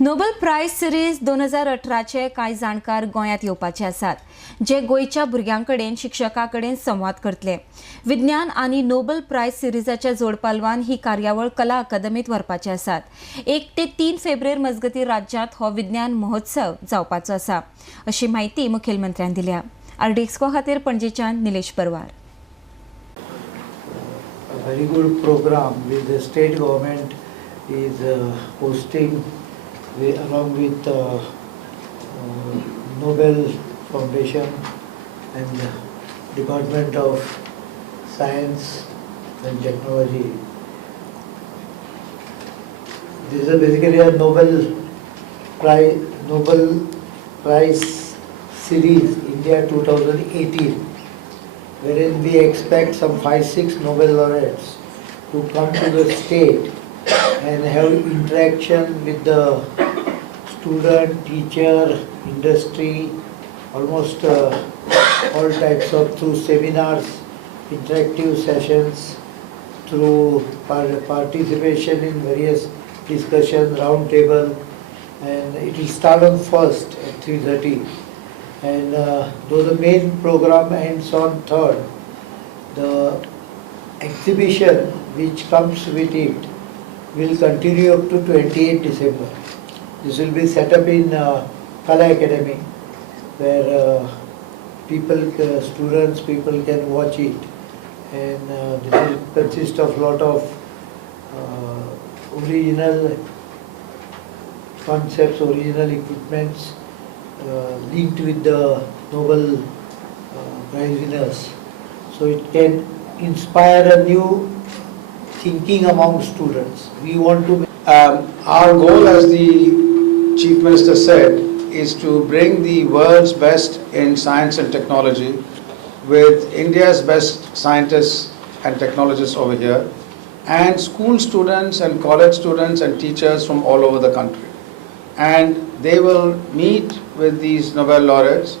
Nobel prize series 2018चे कांय जाणकार गोंयांत येवपाचे आसात, जे गोंयच्या भुरग्यांकडेन शिक्षकांकडेन संवाद करतले. विज्ञान आनी नोबल प्राइज सिरीजाच्या जोडपालवान ही कार्यावळ कला अकादमीत व्हरपाचे आसात. 1 ते 3 फेब्रुवार मजगतीं राज्यांत हो विज्ञान महोत्सव जावपाचो आसा, अशी माहिती मुखेलमंत्र्यान दिल्या. आरडीएक्सको खातीर पणजेच्यान निलेश परवार. Very good program with the state government is hosting along with Nobel Foundation and Department of Science and Technology. This is basically a Nobel Prize series India 2018. Wherein we expect some 5-6 Nobel laureates to come to the state and have interaction with the student, teacher, industry, almost all types of, through seminars, interactive sessions, through participation in various discussions, round table, and it will start on 1st at 3:30. And though the main program ends on 3rd, the exhibition which comes with it will continue up to 28 December. This will be set up in Kala Academy, where students can watch it. And this will consist of lot of original concepts, original equipments, linked with the Nobel Prize winners. So it can inspire a new thinking among students. We want to... Our goal, as the Chief Minister said, is to bring the world's best in science and technology with India's best scientists and technologists over here, and school students and college students and teachers from all over the country. And they will meet with these Nobel laureates,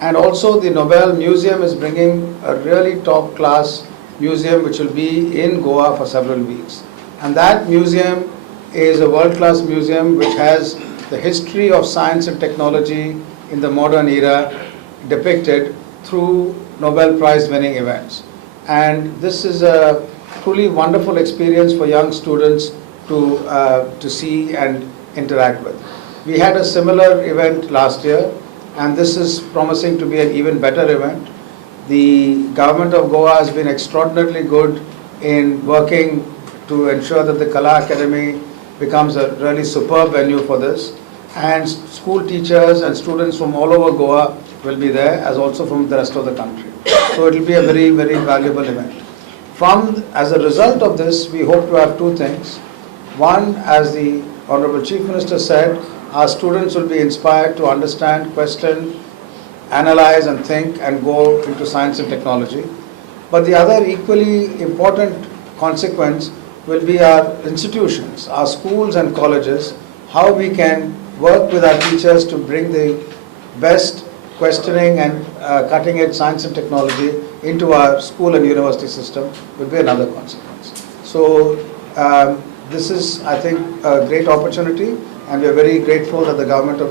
and also the Nobel Museum is bringing a really top class museum which will be in Goa for several weeks. And that museum is a world class museum which has the history of science and technology in the modern era depicted through Nobel Prize winning events. And this is a truly wonderful experience for young students to see and interact with. We had a similar event last year, and this is promising to be an even better event. The government of Goa has been extraordinarily good in working to ensure that the Kala Academy becomes a really superb venue for this, and school teachers and students from all over Goa will be there, as also from the rest of the country. So it will be a very, very valuable event. As a result of this, we hope to have two things. One, as the Honorable Chief Minister said, our students will be inspired to understand, question, analyze and think and go into science and technology. But the other equally important consequence will be our institutions, our schools and colleges, how we can work with our teachers to bring the best questioning and cutting edge science and technology into our school and university system will be another consequence. So this is, I think, a great opportunity, and we are very grateful that the government of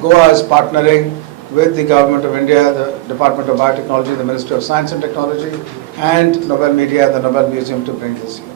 Goa is partnering with the government of India, the Department of Biotechnology, the Ministry of Science and Technology, and Nobel Media, the Nobel Museum, to bring this here.